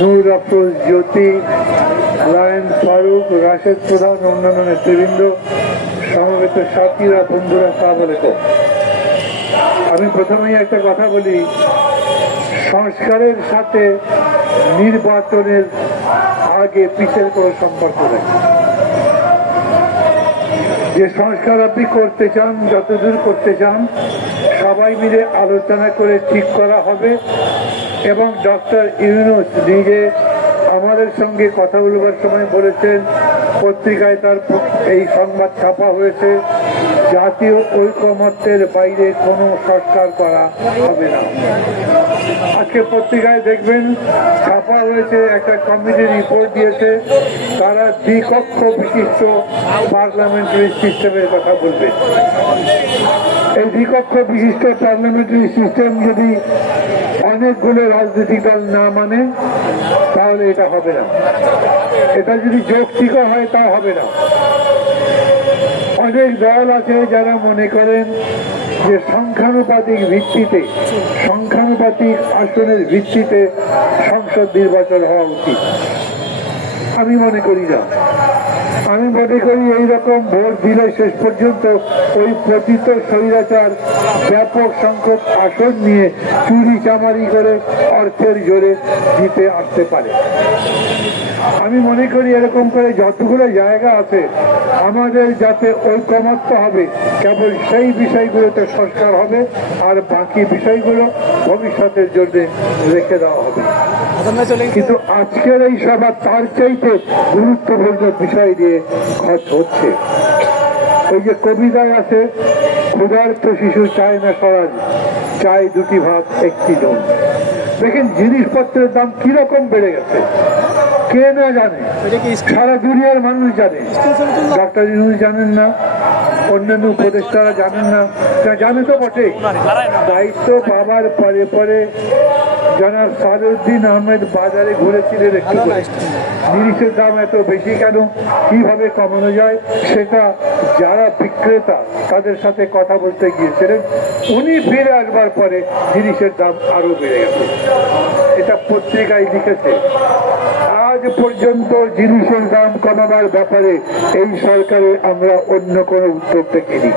নূর আফরোজ জ্যোতি, lion Faruk, Rashed প্রধান, অন্যান্য নেতৃবৃন্দ, সমবেত সাথীরা, বন্ধুরা, সালাম আলাইকুম। আমি প্রথমেই একটা কথা বলি, সংস্কারের সাথে নির্বাচনের আগে পিছের কোনো সম্পর্ক নেই। যে সংস্কার আপনি করতে চান, যতদূর করতে চান, সবাই মিলে আলোচনা করে ঠিক করা হবে। এবং ডক্টর ইউনূস নিজে আমাদের সঙ্গে কথা বলবার সময় বলেছেন, পত্রিকায় তার এই সংবাদ ছাপা হয়েছে, জাতীয় ঐকমত্যের বাইরে কোনো সংস্কার করা হবে না। আজকে পত্রিকায় দেখবেন ছাপা হয়েছে, একটা কমিটি রিপোর্ট দিয়েছে, তারা দ্বিকক্ষ বিশিষ্ট পার্লামেন্টারি সিস্টেমের কথা বলবে। এই দ্বিকক্ষ বিশিষ্ট পার্লামেন্টারি সিস্টেম যদি অনেকগুলো রাজনৈতিক দল না মানে, তাহলে এটা হবে না। এটা যদি যৌক্তিক হয়, তা হবে না। অনেক দল আছে যারা মনে করেন যে সংখ্যানুপাতিক ভিত্তিতে, সংখ্যানুপাতিক আসনের ভিত্তিতে সংসদ নির্বাচন হওয়া উচিত। আমি মনে করি না। আমি মনে করি এইরকম ভোট দিলে শেষ পর্যন্ত ওই পতিত স্বৈরাচার ব্যাপক সংখ্যক আসন নিয়ে চুরি চামারি করে অর্থের জোরে জিতে আসতে পারে। আমি মনে করি এরকম করে যতগুলো জায়গা আছে আমাদের যাতে ঐকমত্য হবে, কেবল সেই বিষয়গুলোতে সংস্কার হবে, আর বাকি বিষয়গুলো ভবিষ্যতের জন্য রেখে দেওয়া হবে। কিন্তু আজকের এই সভা তার চাইতে গুরুত্বপূর্ণ বিষয় নিয়ে খরচ হচ্ছে। ওই যে কবিতায় আছে, ক্ষুধার্ত শিশু চায় না স্বরাজ, চায় দুটি ভাত একটি নুন। দেখেন জিনিসপত্রের দাম কিরকম বেড়ে গেছে, কে না জানে? সারা দুনিয়ার মানুষ জানে। ডক্টর ইউনূস জানেন না, অন্যান্য উপদেষ্টারা জানেন না, জানে তো বটে। দায়িত্ব পাবার পরে পরে জনাব সালেউদ্দিন আহমেদ বাজারে ঘুরেছিলেন একটু করে, জিনিসের দাম এত বেশি কেন, কিভাবে কমানো যায়, সেটা যারা বিক্রেতা তাদের সাথে কথা বলতে গিয়েছিলেন। উনি ফিরে আসবার পরে জিনিসের দাম আরো বেড়ে গেছে। এটা পত্রিকায় লিখেছে। আজ পর্যন্ত জিনিসের দাম কমাবার ব্যাপারে এই সরকারে আমরা অন্য কোনো উদ্যোগ দেখিনি।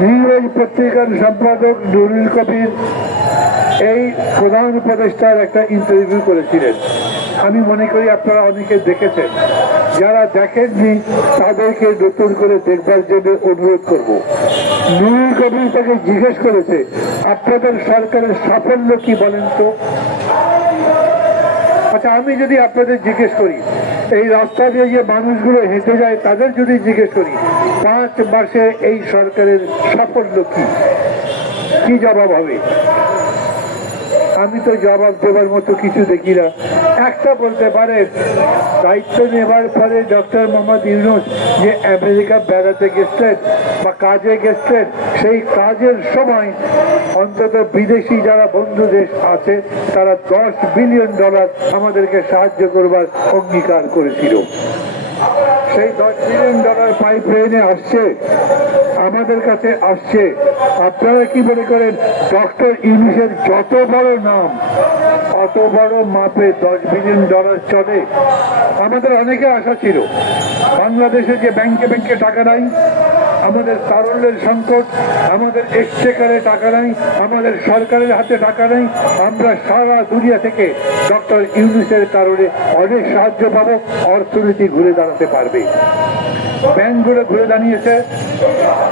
নিউজ পত্রিকার সম্পাদক নুরুল কবির এই প্রধান উপদেষ্টার একটা ইন্টারভিউ করেছিলেন। আমি মনে করি আপনারা অনেকে দেখেছেন, যারা দেখেননি তাদেরকে নতুন করে দেখবার জন্য অনুরোধ করব। নুরুল কবির তাকে জিজ্ঞেস করেছে, আপনাদের সরকারের সাফল্য কি বলেন তো? আচ্ছা, আমি যদি আপনাদের জিজ্ঞেস করি, এই রাস্তা দিয়ে যে মানুষগুলো হেঁটে যায় তাদের যদি জিজ্ঞেস করি 5 মাসে এই সরকারের সাফল্য কি, কি জবাব হবে? আমি তো জবাব দেবার মতো কিছু দেখি না। একটা বলতে পারে, দায়িত্ব নেবার পরে ডক্টর মোহাম্মদ ইউনূস যে আমেরিকা বেড়াতে গেছেন বা কাজে গেছেন, সেই কাজের সময় অন্তত বিদেশি যারা বন্ধু দেশ আছে তারা $10 বিলিয়ন আমাদেরকে সাহায্য করবার অঙ্গীকার করেছিল। সেই $10 বিলিয়ন পাইপ লাইনে আসছে, আমাদের কাছে আসছে। আপনারা কি মনে করেন ডক্টর ইউনূসের যত বড় নাম, অত বড় মাপে $10 বিলিয়ন চলে? আমাদের অনেকে আশা ছিল, বাংলাদেশে যে ব্যাংকে ব্যাংকে টাকা নাই, আমাদের তারল্যের সংকট, আমাদের এক্সচেকারে টাকা নাই, আমাদের সরকারের হাতে টাকা নেই, আমরা সারা দুনিয়া থেকে ডক্টর ইউনূসের কারণে অনেক সাহায্য পাবো, অর্থনীতি ঘুরে দাঁড়াতে পারবে। ব্যাংকগুলো ঘুরে দাঁড়িয়েছে,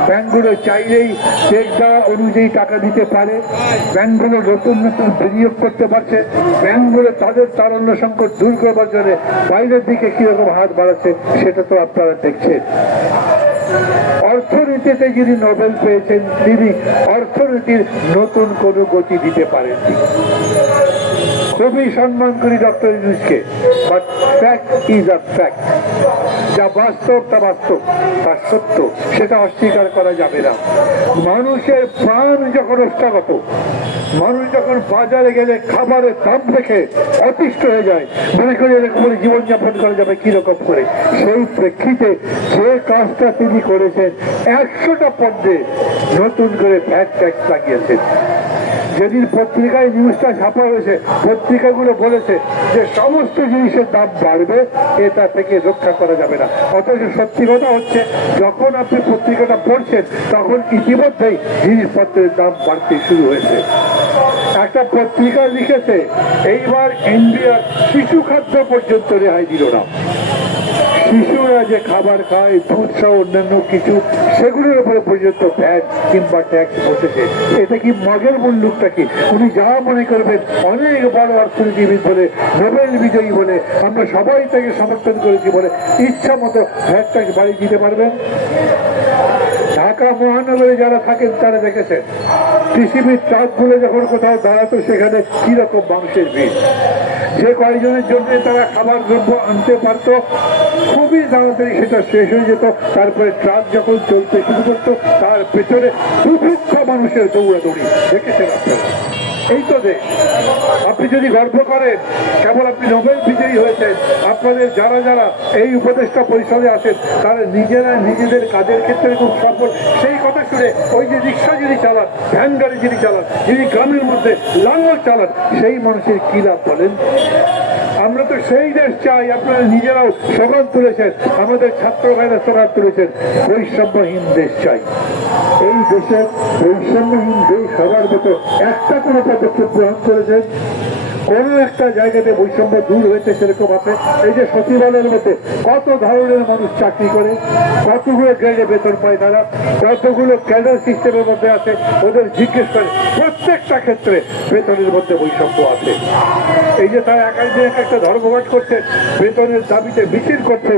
ব্যাংকগুলো চাইলেই চেক দেওয়া অনুযায়ী টাকা দিতে পারে, ব্যাংকগুলো নতুন নতুন বিনিয়োগ করতে পারছে, ব্যাংকগুলো তাদের তারল্য সংকট দূর করবার জন্য বাইরের দিকে কিরকম হাত বাড়াচ্ছে সেটা তো আপনারা দেখছেন। অর্থনীতিতে যিনি নোবেল পেয়েছেন তিনি অর্থনীতির নতুন কোনো গতি দিতে পারেননি। খুবই সম্মান করি ডক্টর ইউনূসকে, but fact is a fact. যা বাস্তব তা বাস্তব, তা সত্য, সেটা অস্বীকার করা যাবে না। মানুষের প্রাণ যখন অষ্টাগত, মানুষ যখন বাজারে গেলে খাবারের দাম দেখে অতিষ্ঠ হয়ে যায়, মনে করি এরকম করে জীবনযাপন করা যাবে কিরকম করে, সেই প্রেক্ষিতে যে কাজটা তিনি করেছেন, 100টা পদ্মে নতুন করে ভ্যাট ট্যাক্স লাগিয়েছেন। যেদিন পত্রিকায় নিউজটা ছাপা হয়েছে, পত্রিকাগুলো বলেছে যে সমস্ত জিনিসের দাম বাড়বে, এটা থেকে রক্ষা করা যাবে না। অথচ সত্যি কথা হচ্ছে, যখন আপনি পত্রিকাটা পড়ছেন তখন ইতিমধ্যেই জিনিসপত্রের দাম বাড়তে শুরু হয়েছে। একটা পত্রিকা লিখেছে এইবার ইন্ডিয়া শিশু খাদ্য পর্যন্ত রেহাই দিল না। শিশুরা যে খাবার খায়, দুধ সহ অন্যান্য কিছু, সেগুলোর উপরে পর্যন্ত ভ্যাট কিংবা ট্যাক্স বসেছে। এটা কি মগের মূল্যটা কি? উনি যা মনে করবেন, অনেক বড় অর্থনীতিবিদ বলে, নোবেল বিজয়ী বলে, আমরা সবাই তাকে সমর্থন করেছি বলে ইচ্ছা মতো ভ্যাট ট্যাক্স বাড়িয়ে দিতে পারবেন? ঢাকা মহানগরে যারা থাকেন তারা দেখেছেন টিসিবির ট্রাকগুলো যখন কোথাও দাঁড়াতো সেখানে কিরকম মানুষের ভিড়। যে কয়েকজনের জন্য তারা খাবার দ্রব্য আনতে পারত, খুবই তাড়াতাড়ি সেটা শেষ হয়ে যেত। তারপরে ট্রাক যখন চলতে শুরু করতো, তার পেছনে দুঃখ মানুষের দৌড়াদৌড়ি। দেখেছেন আপনারা? এই তো দেশ। আপনি যদি গর্ব করেন, কেবল আপনি নোবেল বিজয়ী হয়েছেন, আপনাদের যারা যারা এই উপদেষ্টা পরিষদে আছেন তারা নিজেরা নিজেদের কাজের ক্ষেত্রে খুব সফল, সেই কথা শুনে ওই যে রিক্সা যিনি চালান, ভ্যান গাড়ি যিনি চালান, যিনি গ্রামের মধ্যে লাঙ্গল চালান, সেই মানুষের কি লাভ বলেন? আমরা তো সেই দেশ চাই। আপনারা নিজেরাও স্লোগান তুলেছেন, আমাদের ছাত্র ভাইরা স্লোগান তুলেছেন, বৈষম্যহীন দেশ চাই। এই দেশে বৈষম্যহীন দেশ হওয়ার মতো একটা কোনো পদক্ষেপ গ্রহণ করেছেন? কোন একটা জায়গাতে বৈষম্য দূর হয়েছে সেরকম আছে? এই যে সচিবালয়ের মধ্যে কত ধরনের মানুষ চাকরি করে, কতগুলো গ্রেডে বেতন পায় তারা, কতগুলো ক্যাডার সিস্টেমের মধ্যে আছে, ওদের জিজ্ঞেস করে প্রত্যেকটা ক্ষেত্রে বেতনের মধ্যে বৈষম্য আছে। এই যে তারা এক একটা ধর্মঘট করছে, বেতনের দাবিতে মিছিল করছে,